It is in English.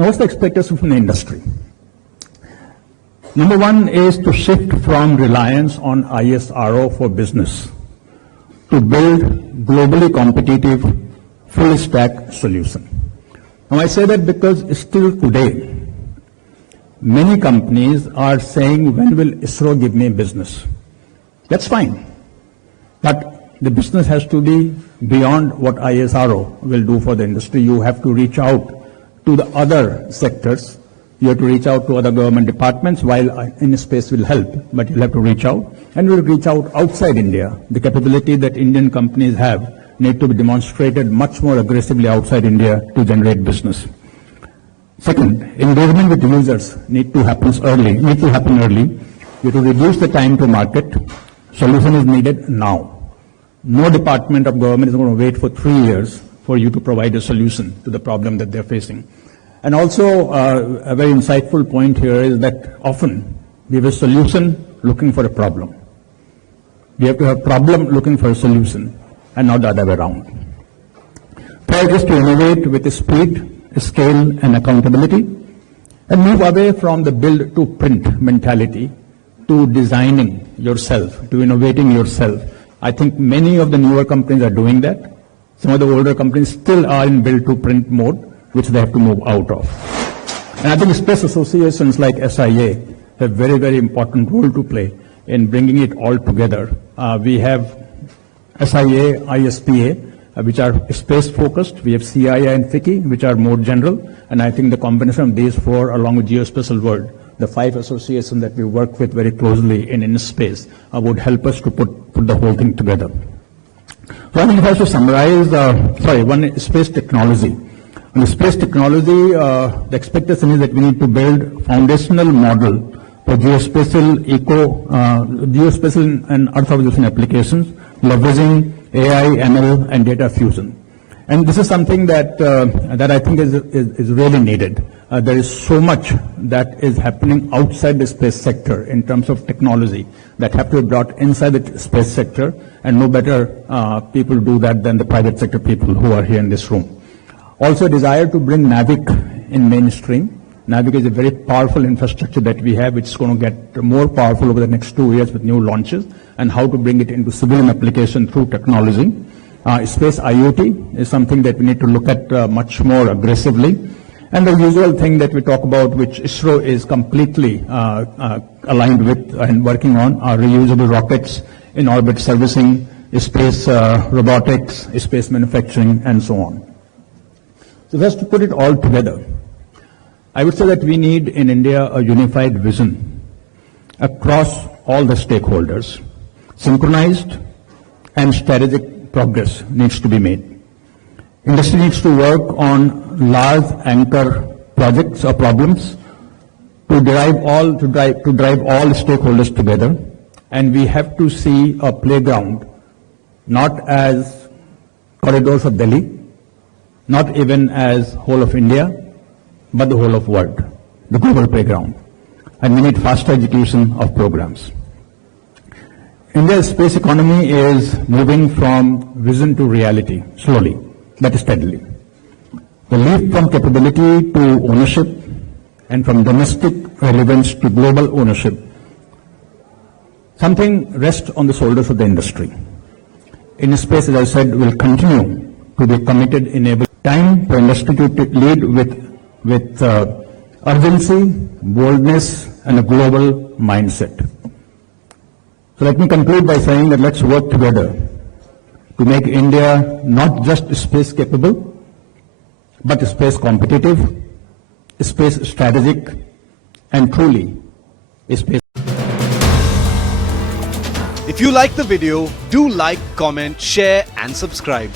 Now, what's the expectation from the industry? Number one is to shift from reliance on ISRO for business to build globally competitive full stack solution. Now, I say that because still today, many companies are saying, when will ISRO give me business? That's fine. But the business has to be beyond what ISRO will do for the industry. You have to reach out to the other sectors. You have to reach out to other government departments, while in space will help, but you'll have to reach out. And we'll reach out outside India. The capability that Indian companies have need to be demonstrated much more aggressively outside India to generate business. Second, engagement with users need to happen early. You have to reduce the time to market. Solution is needed now. No department of government is going to wait for 3 years for you to provide a solution to the problem that they're facing. And also, a very insightful point here is that often we have a solution looking for a problem. We have to have a problem looking for a solution, and not the other way around. Third is to innovate with speed, scale, and accountability, and move away from the build to print mentality to designing yourself, to innovating yourself. I think many of the newer companies are doing that. Some of the older companies still are in build to print mode, which they have to move out of. And I think space associations like SIA have very, very important role to play in bringing it all together. We have SIA, ISPA, which are space-focused. We have CIA and FICCI, which are more general. And I think the combination of these four, along with Geospatial World, the 5 associations that we work with very closely in space, would help us to put the whole thing together. So I think if I have to summarize, one is space technology. On the space technology, the expectation is that we need to build foundational model for geospatial and Earth observation applications, leveraging AI, ML, and data fusion. And this is something that I think is really needed. There is so much that is happening outside the space sector in terms of technology that have to be brought inside the space sector, and no better people do that than the private sector people who are here in this room. Also, desire to bring NAVIC in mainstream. NAVIC is a very powerful infrastructure that we have, which is going to get more powerful over the next 2 years with new launches, and how to bring it into civilian application through technology. Space IoT is something that we need to look at much more aggressively. And the usual thing that we talk about, which ISRO is completely aligned with and working on, are reusable rockets, in orbit servicing, space robotics, space manufacturing, and so on. So just to put it all together, I would say that we need in India a unified vision across all the stakeholders. Synchronized and strategic progress needs to be made. Industry needs to work on large anchor projects or problems to drive all stakeholders together, and we have to see a playground not as corridors of Delhi, not even as whole of India, but the whole of world, the global playground. And we need faster execution of programs. India's space economy is moving from vision to reality, slowly, but steadily. The leap from capability to ownership, and from domestic relevance to global ownership, something rests on the shoulders of the industry. In space, as I said, will continue to be committed, enable time for industry to lead with urgency, boldness, and a global mindset. So let me conclude by saying that let's work together to make India not just space capable, but space competitive, space strategic, and truly space. If you like the video, do like, comment, share, and subscribe.